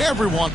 everyone.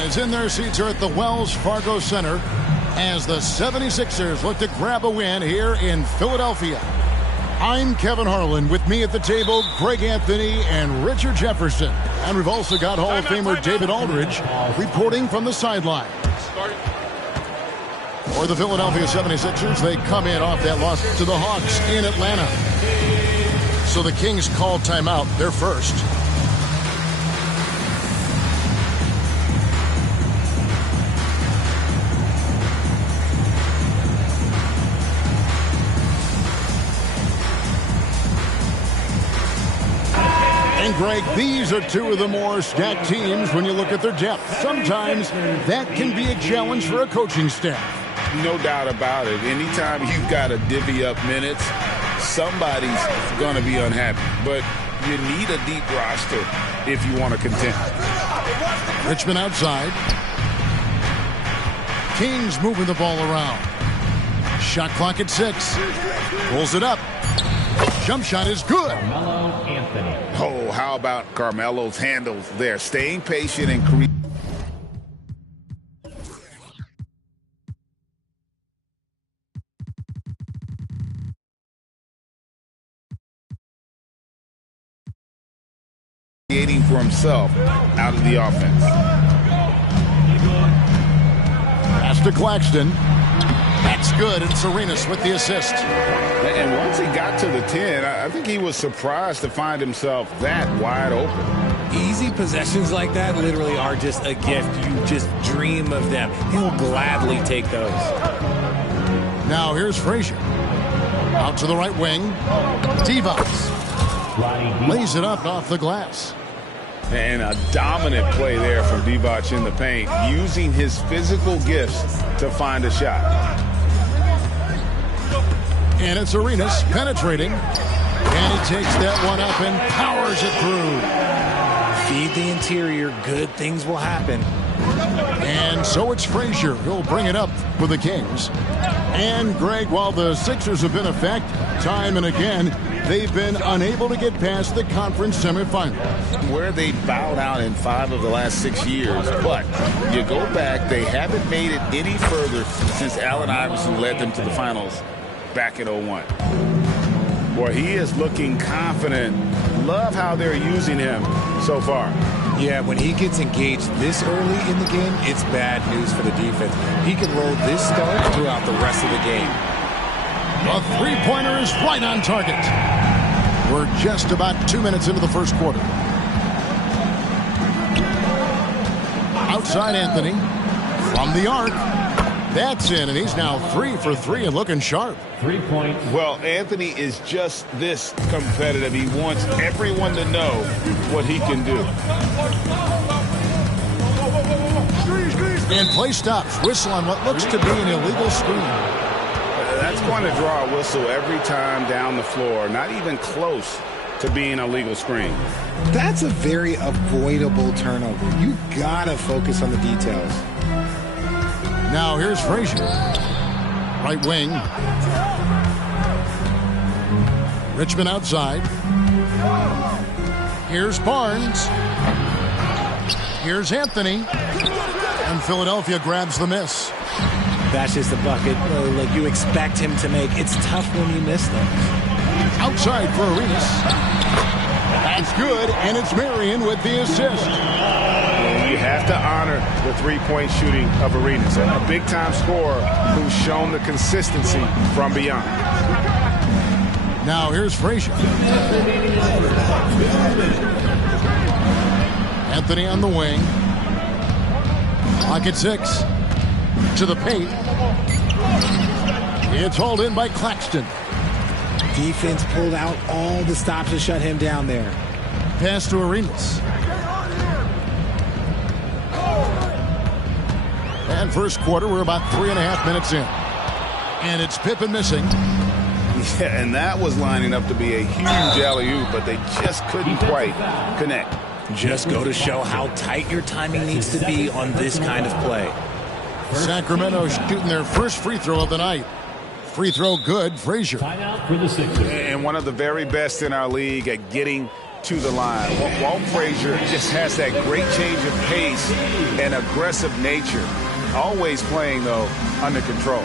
As in their seats are at the Wells Fargo Center as the 76ers look to grab a win here in Philadelphia. I'm Kevin Harlan. With me at the table, Greg Anthony and Richard Jefferson. And we've also got Hall of Famer David Aldridge reporting from the sideline. For the Philadelphia 76ers, they come in off that loss to the Hawks in Atlanta. So the Kings call timeout. They're first. And Greg, these are two of the more stacked teams when you look at their depth. Sometimes that can be a challenge for a coaching staff. No doubt about it. Anytime you've got to divvy up minutes, somebody's going to be unhappy. But you need a deep roster if you want to contend. Richmond outside. Kings moving the ball around. Shot clock at 6. Pulls it up. Jump shot is good. Oh, how about Carmelo's handles there? Staying patient and creating. Creating for himself out of the offense. Pass to Claxton. That's good, and Serenas with the assist. And once he got to the 10, I think he was surprised to find himself that wide open. Easy possessions like that literally are just a gift. You just dream of them. He'll gladly take those. Now here's Frazier. Out to the right wing. Divac lays it up off the glass. And a dominant play there from Divac in the paint, using his physical gifts to find a shot. And it's Arenas penetrating. And he takes that one up and powers it through. Feed the interior. Good things will happen. And so it's Frazier who'll bring it up for the Kings. And Greg, while the Sixers have been a fact time and again, they've been unable to get past the conference semifinals. Where they bowed out in 5 of the last 6 years. But you go back, they haven't made it any further since Allen Iverson led them to the finals back in 01. Boy, he is looking confident. Love how they're using him so far. Yeah, when he gets engaged this early in the game, it's bad news for the defense. He can roll this start throughout the rest of the game. A three-pointer is right on target. We're just about 2 minutes into the first quarter. Outside Anthony. From the arc. That's in, and he's now 3 for 3 and looking sharp. 3 points. Well, Anthony is just this competitive. He wants everyone to know what he can do. And play stops. Whistle on what looks to be an illegal screen. That's going to draw a whistle every time down the floor. Not even close to being a legal screen. That's a very avoidable turnover. You gotta focus on the details. Now here's Frazier. Right wing. Richmond outside. Here's Barnes. Here's Anthony. And Philadelphia grabs the miss. That's just a bucket like you expect him to make. It's tough when you miss them. Outside for Arenas. That's good, and it's Marion with the assist. You have to honor the three-point shooting of Arenas, a big-time scorer who's shown the consistency from beyond. Now here's Frazier. Anthony on the wing. Clock at 6. To the paint. It's hauled in by Claxton. Defense pulled out all the stops to shut him down there. Pass to Arenas. And first quarter, we're about 3.5 minutes in. And it's Pippen missing. Yeah, and that was lining up to be a huge alley-oop, but they just couldn't quite connect. Just go to show how tight your timing needs to be on this kind of play. Sacramento shooting their first free throw of the night. Free throw good, Frazier. Timeout for the Sixers. And one of the very best in our league at getting to the line. Walt Frazier just has that great change of pace and aggressive nature. Always playing, though, under control.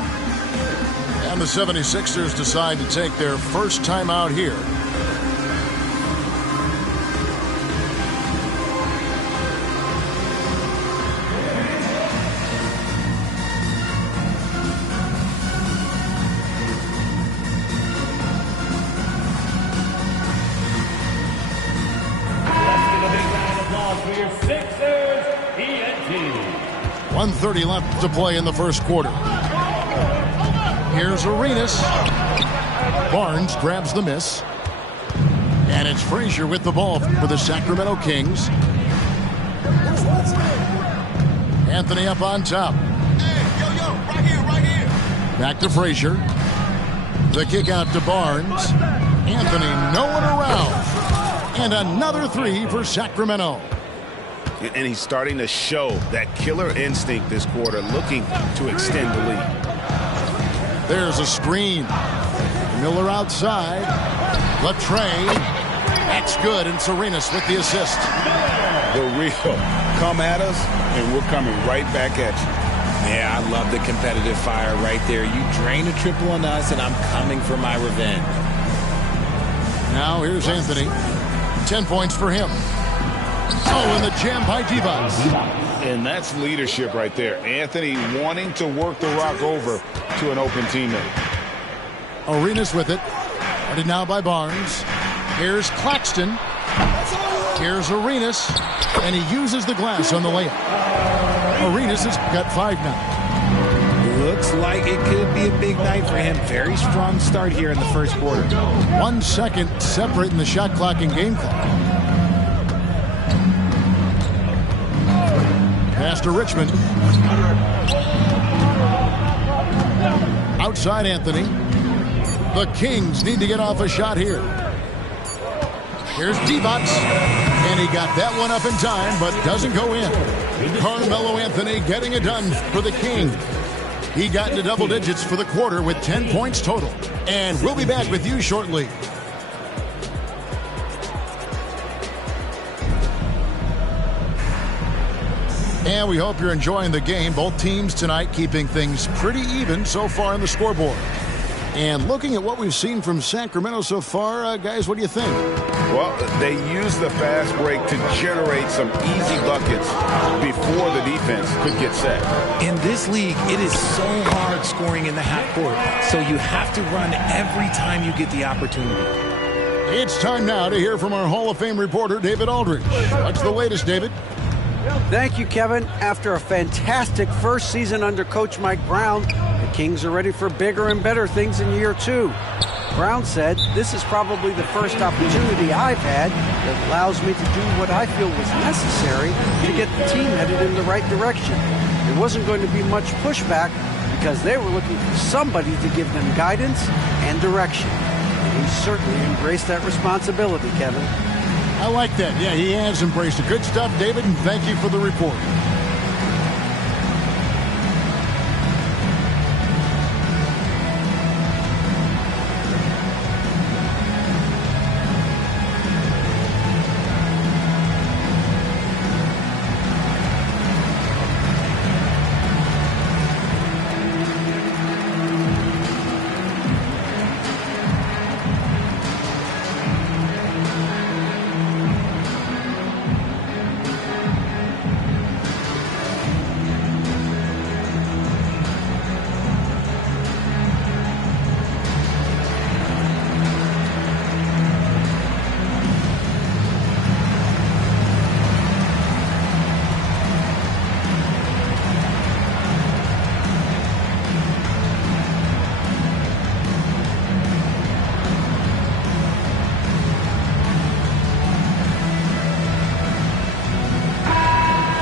And the 76ers decide to take their first timeout here. For your Sixers, ENT. 1:30 left to play in the first quarter. Here's Arenas. Barnes grabs the miss. And it's Frazier with the ball for the Sacramento Kings. Anthony up on top. Right here. Back to Frazier. The kick out to Barnes. Anthony no one around. And another three for Sacramento. And he's starting to show that killer instinct this quarter, looking to extend the lead. There's a screen. Miller outside. Latrey. That's good, and Arenas with the assist. The real come at us, and we're coming right back at you. Yeah, I love the competitive fire right there. You drain a triple on us, and I'm coming for my revenge. Now here's Anthony. 10 points for him. Oh, and the jam by Divac. And that's leadership right there. Anthony wanting to work the rock over to an open teammate. Arenas with it. Guarded now by Barnes. Here's Claxton. Here's Arenas. And he uses the glass on the layup. Arenas has got 5 now. Looks like it could be a big night for him. Very strong start here in the first quarter. 1 second separating the shot clock and game clock. Pass to Richmond. Outside Anthony. The Kings need to get off a shot here. Here's Divac. And he got that one up in time, but doesn't go in. Carmelo Anthony getting it done for the King. He got into double digits for the quarter with 10 points total. And we'll be back with you shortly. And we hope you're enjoying the game. Both teams tonight keeping things pretty even so far on the scoreboard. And looking at what we've seen from Sacramento so far, guys, what do you think? Well, they use the fast break to generate some easy buckets before the defense could get set. In this league, it is so hard scoring in the half court, so you have to run every time you get the opportunity. It's time now to hear from our Hall of Fame reporter, David Aldridge. What's the latest, David? Thank you, Kevin. After a fantastic first season under Coach Mike Brown, the Kings are ready for bigger and better things in year 2. Brown said, "This is probably the first opportunity I've had that allows me to do what I feel was necessary to get the team headed in the right direction. There wasn't going to be much pushback because they were looking for somebody to give them guidance and direction." And he certainly embraced that responsibility, Kevin. I like that. Yeah, he has embraced it. Good stuff, David, and thank you for the report.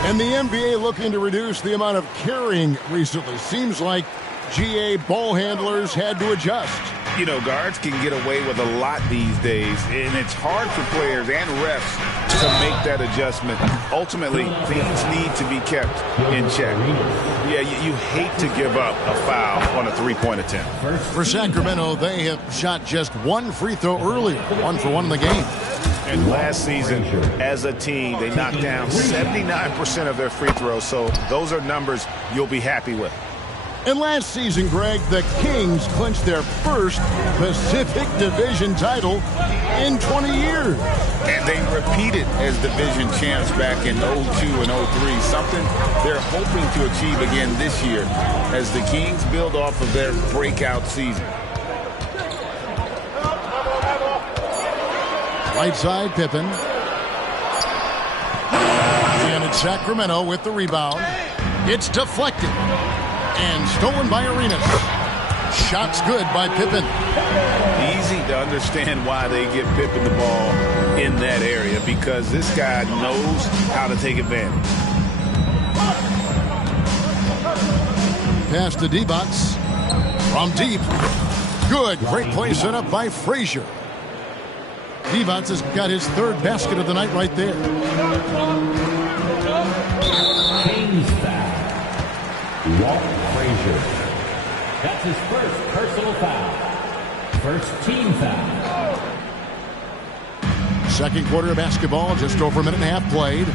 And the NBA looking to reduce the amount of carrying recently. Seems like GA ball handlers had to adjust. You know, guards can get away with a lot these days, and it's hard for players and refs to make that adjustment. Ultimately, things need to be kept in check. Yeah, you hate to give up a foul on a three-point attempt. For Sacramento, they have shot just one free throw earlier, 1 for 1 in the game. And last season, as a team, they knocked down 79% of their free throws, so those are numbers you'll be happy with. And last season, Greg, the Kings clinched their first Pacific Division title in 20 years. And they repeated as division champs back in 02 and 03, something they're hoping to achieve again this year as the Kings build off of their breakout season. Right side, Pippen. And it's Sacramento with the rebound. It's deflected. And stolen by Arenas. Shots good by Pippen. Easy to understand why they give Pippen the ball in that area, because this guy knows how to take advantage. Pass to D-Bots. From deep. Good. Great play set up by Frazier. D-Bots has got his third basket of the night right there. Kings foul. Walt Frazier. That's his first personal foul. First team foul. Second quarter of basketball, just over a minute and a half played.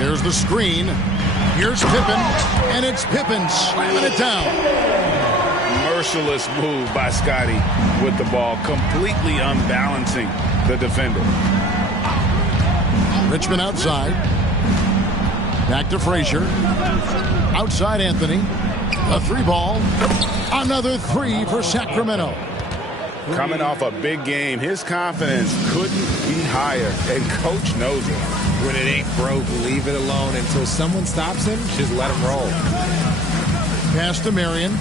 There's the screen. Here's Pippen, and it's Pippen slamming it down. Merciless move by Scotty with the ball, completely unbalancing the defender. Richmond outside. Back to Frazier. Outside Anthony. A three ball. Another three for Sacramento. Coming off a big game, his confidence couldn't be higher, and coach knows it. When it ain't broke, leave it alone until someone stops him. Just let him roll. Pass to Marion.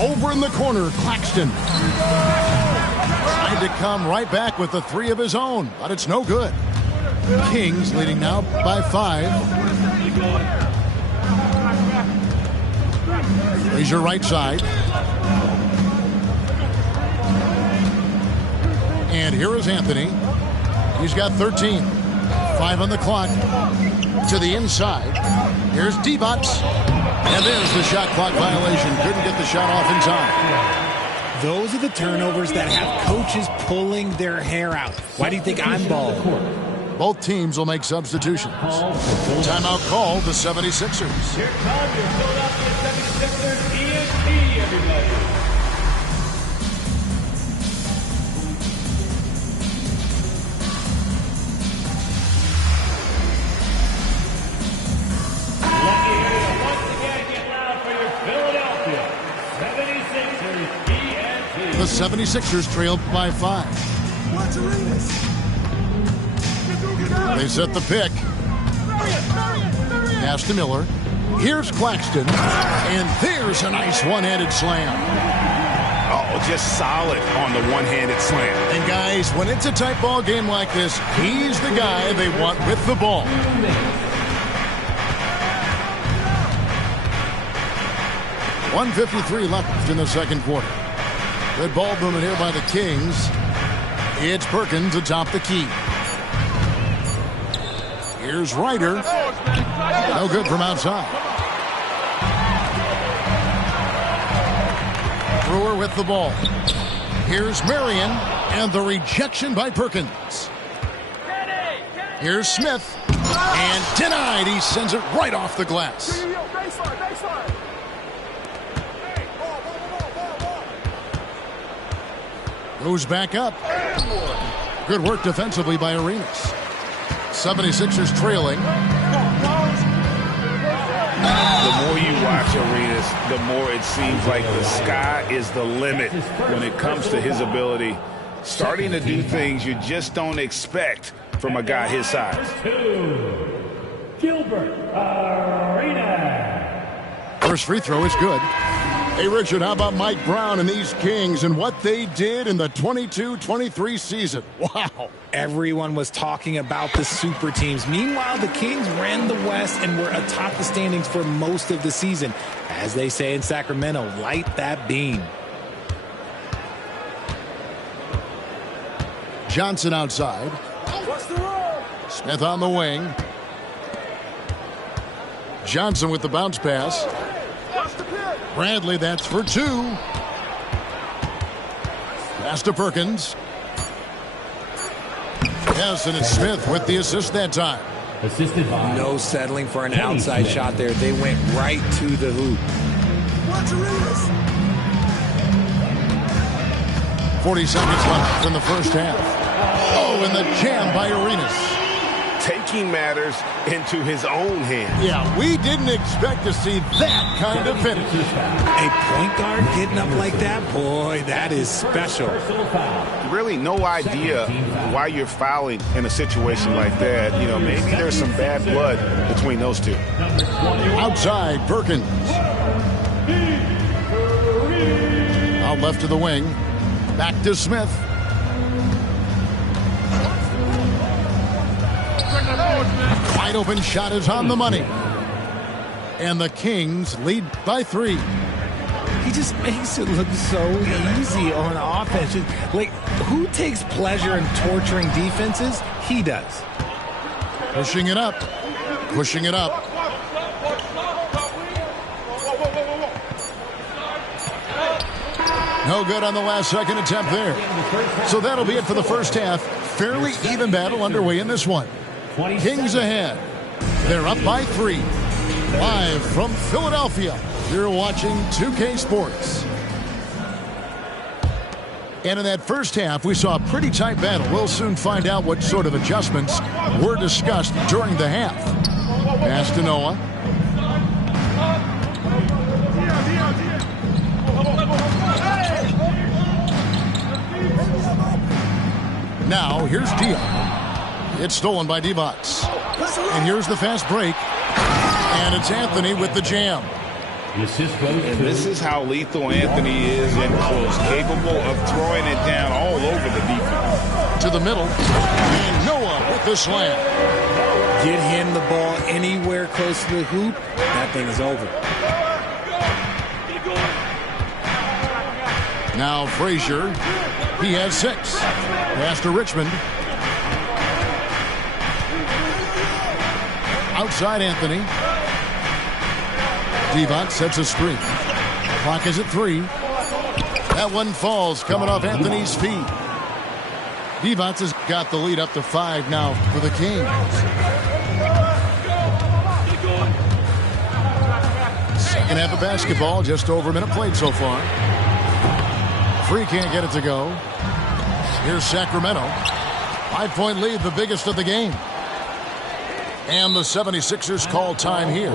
Over in the corner, Claxton. Tried to come right back with the three of his own, but it's no good. Kings leading now by 5. Frazier right side. And here is Anthony. He's got 13. 5 on the clock. To the inside. Here's D-Bots. And there's the shot clock violation. Couldn't get the shot off in time. Those are the turnovers that have coaches pulling their hair out. Why do you think I'm balling? Both teams will make substitutions. Timeout called the 76ers. Here come your Philadelphia 76ers ENT, everybody. Let me hear you once again get loud for your Philadelphia 76ers ENT. The 76ers trailed by 5. They set the pick. Pass to Miller. Here's Claxton. And there's a nice one-handed slam. Oh, just solid on the one-handed slam. And guys, when it's a tight ball game like this, he's the guy they want with the ball. .153 left in the second quarter. Good ball movement here by the Kings. It's Perkins atop the key. Here's Ryder. No good from outside. Brewer with the ball. Here's Marion, and the rejection by Perkins. Here's Smith, and denied. He sends it right off the glass. Goes back up. Good work defensively by Arenas. 76ers trailing. The more you watch Arenas, the more it seems like the sky is the limit when it comes to his ability. Starting to do things you just don't expect from a guy his size. Gilbert Arenas. First free throw is good. Hey, Richard, how about Mike Brown and these Kings and what they did in the 22-23 season? Wow. Everyone was talking about the super teams. Meanwhile, the Kings ran the West and were atop the standings for most of the season. As they say in Sacramento, light that beam. Johnson outside. Smith on the wing. Johnson with the bounce pass. Bradley, that's for two. Pass to Perkins. Yes, and it's Smith with the assist that time. Assisted by No settling for an outside shot there. They went right to the hoop. 40 seconds left in the first half. Oh, and the jam by Arenas. Taking matters into his own hands. Yeah, we didn't expect to see that kind of finish. A point guard getting up like that? Boy, that is special. Really no idea why you're fouling in a situation like that. You know, maybe there's some bad blood between those two. Outside, Perkins. Out left to the wing. Back to Smith. Wide open shot is on the money. And the Kings lead by 3. He just makes it look so easy on offense. Like, who takes pleasure in torturing defenses? He does. Pushing it up. Pushing it up. No good on the last second attempt there. So that'll be it for the first half. Fairly even battle underway in this one. Kings ahead. They're up by 3. Live from Philadelphia, you're watching 2K Sports. And in that first half, we saw a pretty tight battle. We'll soon find out what sort of adjustments were discussed during the half. Pass to Noah. Now, here's Dion. It's stolen by Divac. And here's the fast break. And it's Anthony with the jam. And this is how lethal Anthony is in close, capable of throwing it down all over the defense. To the middle. And Noah with the slam. Get him the ball anywhere close to the hoop, that thing is over. Now Frazier. He has 6. Pass to Richmond. Outside Anthony. Divac sets a screen. Clock is at 3. That one falls, coming off Anthony's feet. Divac has got the lead up to 5 now for the Kings. Second half of basketball, just over a minute played so far. Free can't get it to go. Here's Sacramento. 5-point lead, the biggest of the game. And the 76ers call time here.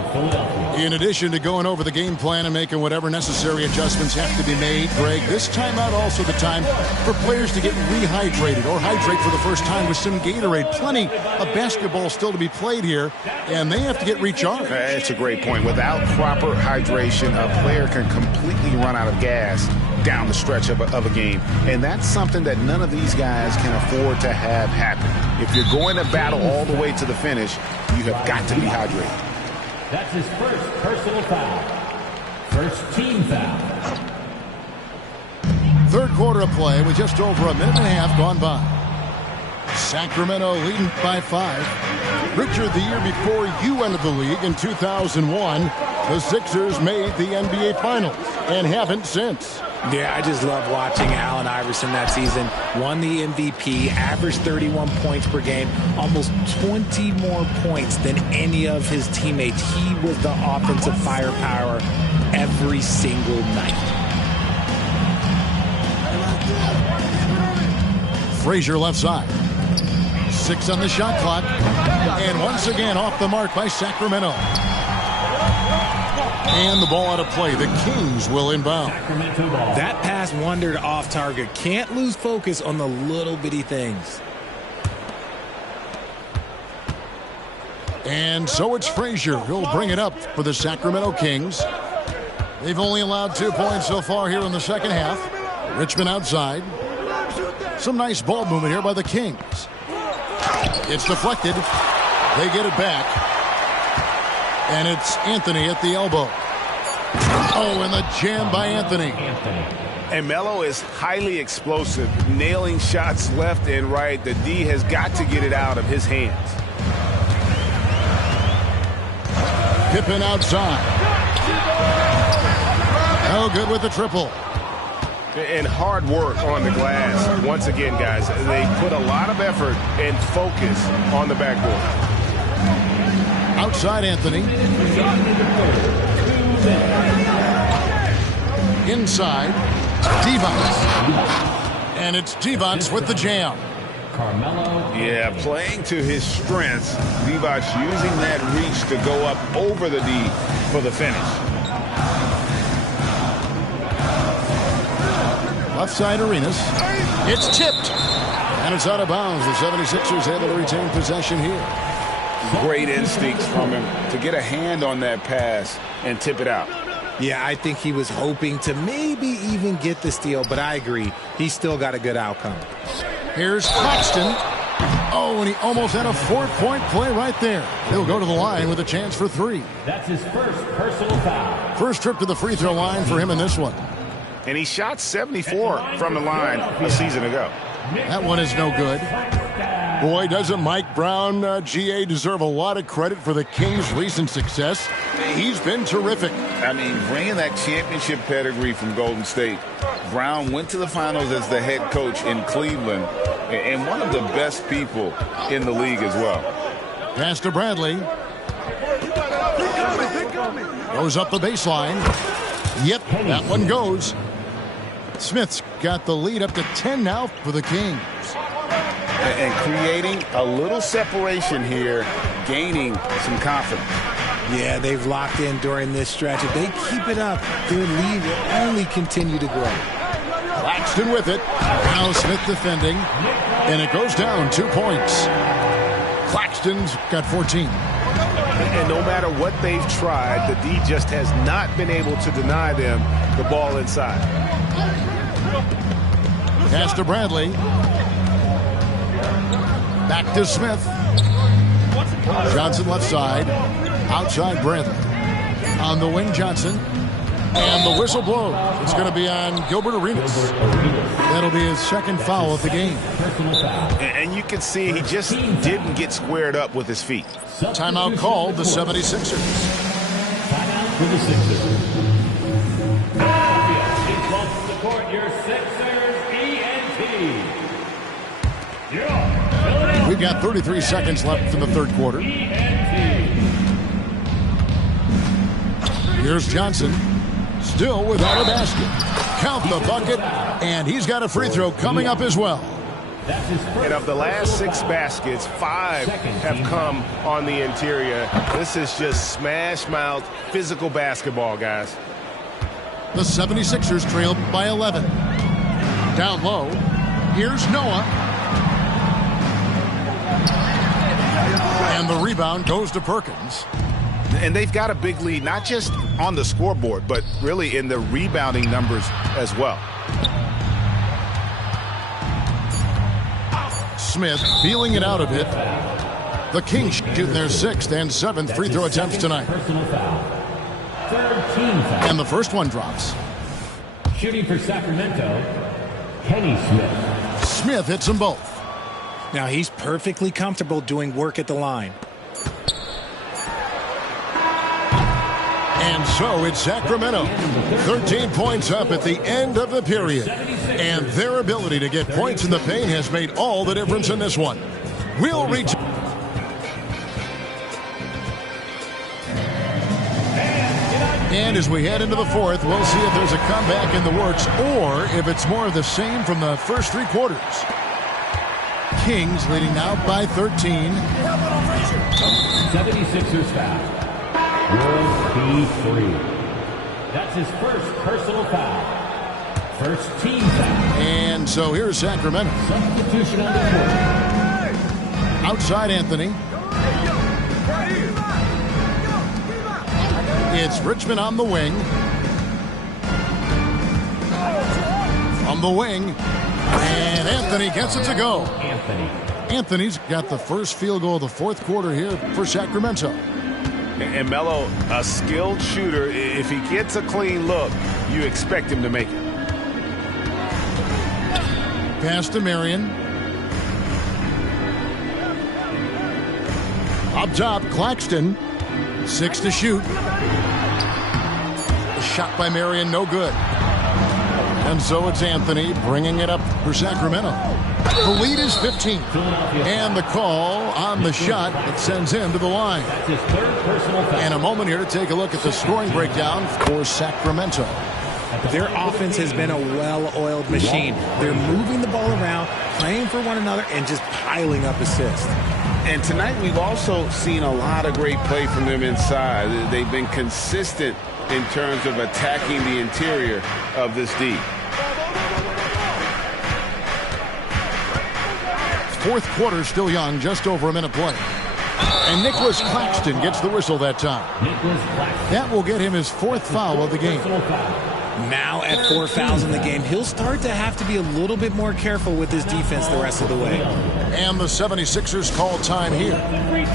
In addition to going over the game plan and making whatever necessary adjustments have to be made, Greg, this timeout also the time for players to get rehydrated or hydrate for the first time with some Gatorade. Plenty of basketball still to be played here, and they have to get recharged. That's a great point. Without proper hydration, a player can completely run out of gas down the stretch of a game. And that's something that none of these guys can afford to have happen. If you're going to battle all the way to the finish, you have got to be hydrated. That's his first personal foul. First team foul. Third quarter of play with just over a minute and a half gone by. Sacramento leading by 5. Richard, the year before you entered the league in 2001, the Sixers made the NBA Finals and haven't since. Yeah, I just love watching Allen Iverson that season. Won the MVP, averaged 31 points per game, almost 20 more points than any of his teammates. He was the offensive firepower every single night. Frazier left side. 6 on the shot clock. And once again off the mark by Sacramento. And the ball out of play. The Kings will inbound. That pass wandered off target. Can't lose focus on the little bitty things. And so it's Frazier who'll bring it up for the Sacramento Kings. They've only allowed 2 points so far here in the second half. Richmond outside. Some nice ball movement here by the Kings. It's deflected. They get it back. And it's Anthony at the elbow. Oh, and the jam by Anthony. And Melo is highly explosive, nailing shots left and right. The D has got to get it out of his hands. Pippen outside. Oh, good with the triple. And hard work on the glass. Once again, guys, they put a lot of effort and focus on the backboard. Outside Anthony. Inside. Divac. And it's Divac with the jam. Yeah, playing to his strengths. Divac using that reach to go up over the D for the finish. Left side Arenas. It's tipped. And it's out of bounds. The 76ers able to retain possession here. Great instincts from him to get a hand on that pass and tip it out. Yeah, I think he was hoping to maybe even get the steal, but I agree. He still got a good outcome. Here's Claxton. Oh, and he almost had a 4-point play right there. He'll go to the line with a chance for 3. That's his first personal foul. First trip to the free throw line for him in this one. And he shot 74 from the line a season ago. That one is no good. Boy, doesn't Mike Brown, GA, deserve a lot of credit for the Kings' recent success. He's been terrific. I mean, bringing that championship pedigree from Golden State. Brown went to the finals as the head coach in Cleveland and one of the best people in the league as well. Pass to Bradley. Goes up the baseline. Yep, that one goes. Smith's got the lead up to 10 now for the Kings. And creating a little separation here, gaining some confidence. Yeah, they've locked in during this stretch. If they keep it up, their lead will only continue to grow. Claxton with it. Now Smith defending. And it goes down 2 points. Claxton's got 14. And no matter what they've tried, the D just has not been able to deny them the ball inside. Pass to Bradley. Back to Smith. Johnson left side. Outside Bradley. On the wing, Johnson. And the whistle blows. It's going to be on Gilbert Arenas. That'll be his second foul of the game. And you can see he just didn't get squared up with his feet. Timeout called the 76ers. Timeout for the Sixers. Please welcome to court your Sixers ENT. We've got 33 seconds left in the third quarter. Here's Johnson. Still without a basket. Count the bucket. And he's got a free throw coming up as well. And of the last 6 baskets, 5 have come on the interior. This is just smash-mouth physical basketball, guys. The 76ers trail by 11. Down low, here's Noah. And the rebound goes to Perkins. And they've got a big lead, not just on the scoreboard, but really in the rebounding numbers as well. Smith feeling it out a bit. The Kings shooting their 6th and 7th free throw attempts tonight. And the first one drops. Shooting for Sacramento, Kenny Smith. Smith hits them both. Now he's perfectly comfortable doing work at the line. And so it's Sacramento. 13 points up at the end of the period. And their ability to get points in the paint has made all the difference in this one. We'll reach. And as we head into the 4th, we'll see if there's a comeback in the works or if it's more of the same from the first 3 quarters. Kings leading now by 13. 76ers foul. Will be 3. That's his first personal foul. First team foul. And so here's Sacramento. Substitution on the court. Outside Anthony. It's Richmond on the wing. On the wing. And Anthony gets it to go. Anthony's got the first field goal of the 4th quarter here for Sacramento. And Melo, a skilled shooter, if he gets a clean look, you expect him to make it. Pass to Marion. Up top, Claxton. 6 to shoot. The shot by Marion, no good. And so it's Anthony bringing it up for Sacramento. The lead is 15. And the call on the shot that sends him to the line. And a moment here to take a look at the scoring breakdown for Sacramento. Their offense has been a well-oiled machine. They're moving the ball around, playing for one another, and just piling up assists. And tonight we've also seen a lot of great play from them inside. They've been consistent in terms of attacking the interior of this D. 4th quarter still young, just over a minute play. And Nicholas Claxton gets the whistle that time. That will get him his 4th foul of the game. Now at 4 fouls in the game, he'll start to have to be a little bit more careful with his defense the rest of the way. And the 76ers call time here. And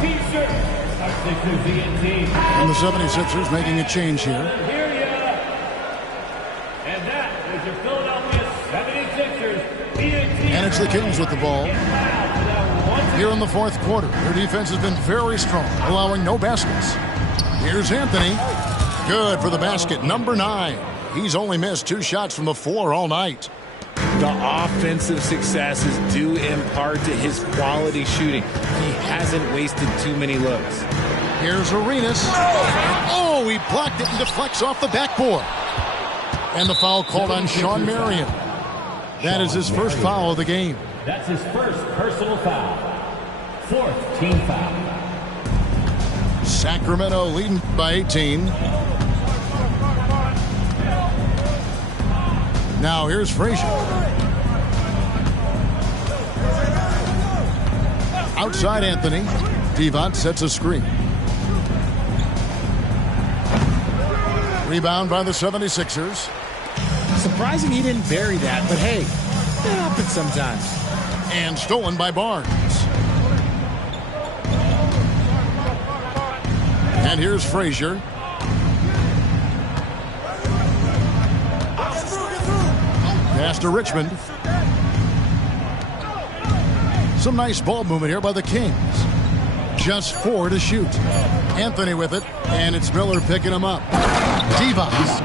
the 76ers making a change here. And that is your Philadelphia 76ers. And it's the Kings with the ball. Here in the 4th quarter, their defense has been very strong, allowing no baskets. Here's Anthony. Good for the basket, number 9. He's only missed 2 shots from the floor all night. The offensive success is due in part to his quality shooting. He hasn't wasted too many looks. Here's Arenas. Oh, he blocked it and deflects off the backboard. And the foul called on Sean Marion. That is his first foul of the game. That's his first personal foul. 4th team foul. Sacramento leading by 18. Now here's Frazier. Outside Anthony. Devont sets a screen. Rebound by the 76ers. Surprising he didn't bury that, but hey, that happens sometimes. And stolen by Barnes. And here's Frazier. Pass to Richmond. Some nice ball movement here by the Kings. Just 4 to shoot. Anthony with it, and it's Miller picking him up. Devont.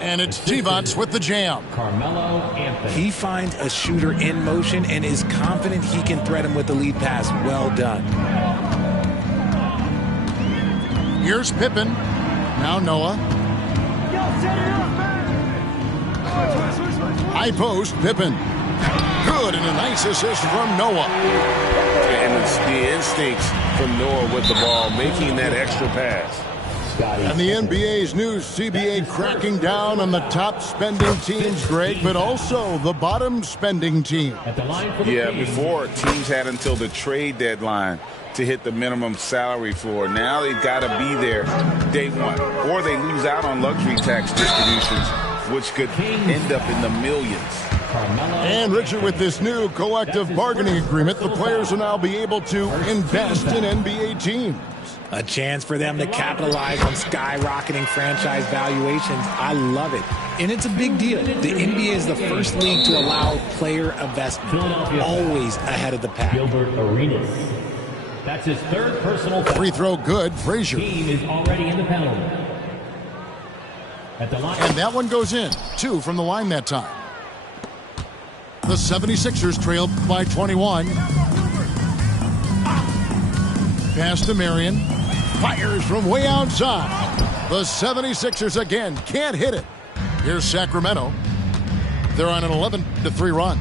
And it's Devont with the jam. Carmelo Anthony. He finds a shooter in motion and is confident he can thread him with the lead pass. Well done. Here's Pippen. Now Noah. High post, Pippen. Good, and a nice assist from Noah. And the instincts from Noah with the ball, making that extra pass. And the NBA's new CBA cracking down on the top spending teams, Greg, but also the bottom spending team. Yeah, before teams had until the trade deadline to hit the minimum salary floor. Now they've got to be there day one, or they lose out on luxury tax distributions, which could end up in the millions. And Richard, with this new collective bargaining agreement, the players will now be able to invest in NBA teams. A chance for them to capitalize on skyrocketing franchise valuations. I love it. And it's a big deal. The NBA is the first league to allow player investment, always ahead of the pack. Gilbert Arenas. That's his third personal foul. Free throw good, Frazier. Team is already in the penalty. At the line. And that one goes in. 2 from the line that time. The 76ers trail by 21. Pass to Marion. Fires from way outside. The 76ers again can't hit it. Here's Sacramento. They're on an 11-3 run.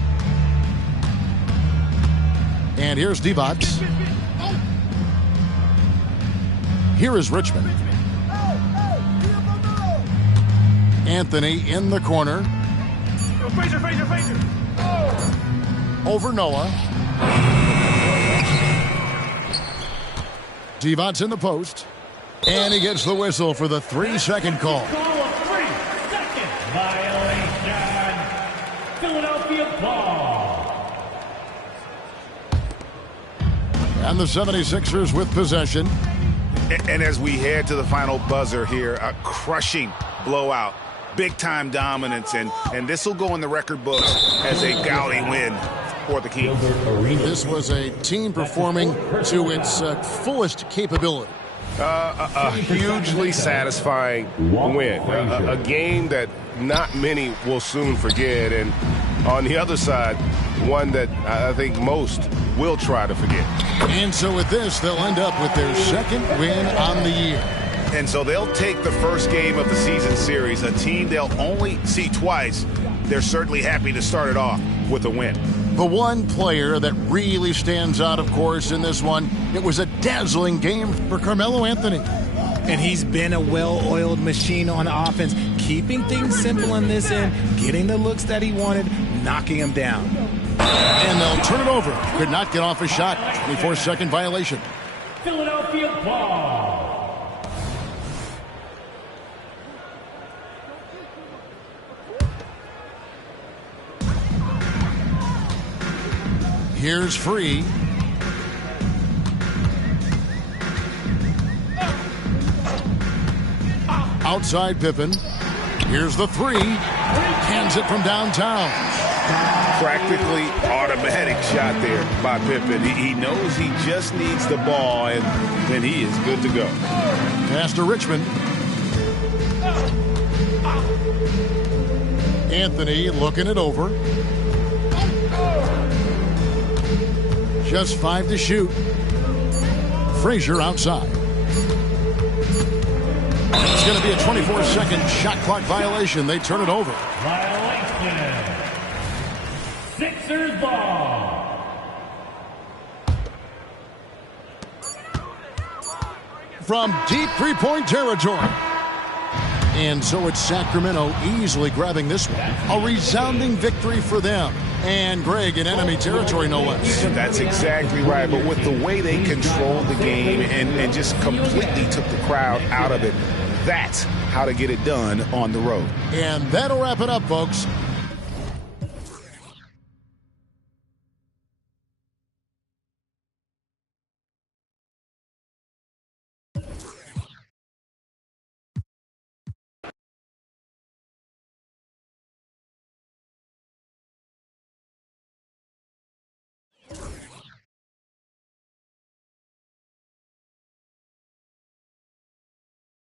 And here's Divac. Here is Richmond. Anthony in the corner. Over Noah. Divac's in the post. And he gets the whistle for the 3-second call. 3-second violation. Philadelphia ball. And the 76ers with possession. And as we head to the final buzzer here, a crushing blowout. Big-time dominance, and this will go in the record books as a gaudy win for the Kings. This was a team performing to its fullest capability. A hugely satisfying win. A game that not many will soon forget, and on the other side, one that I think most will try to forget. And so with this, they'll end up with their second win on the year. And so they'll take the first game of the season series, a team they'll only see twice. They're certainly happy to start it off with a win. The one player that really stands out, of course, in this one, it was a dazzling game for Carmelo Anthony. And he's been a well-oiled machine on offense, keeping things simple in this end, getting the looks that he wanted, knocking them down. And they'll turn it over. Could not get off a shot. 24-second violation. Philadelphia ball. Here's Free. Outside Pippen. Here's the 3. Hands it from downtown. Practically automatic shot there by Pippen. He knows he just needs the ball, and then he is good to go. Pass to Richmond. Anthony looking it over. Just 5 to shoot. Frazier outside. It's going to be a 24-second shot clock violation. They turn it over. Violation. Sixers ball. From deep three-point territory. And so it's Sacramento easily grabbing this one. A resounding victory for them. And Greg in enemy territory, no less. That's exactly right. But with the way they controlled the game and just completely took the crowd out of it, that's how to get it done on the road. And that'll wrap it up, folks.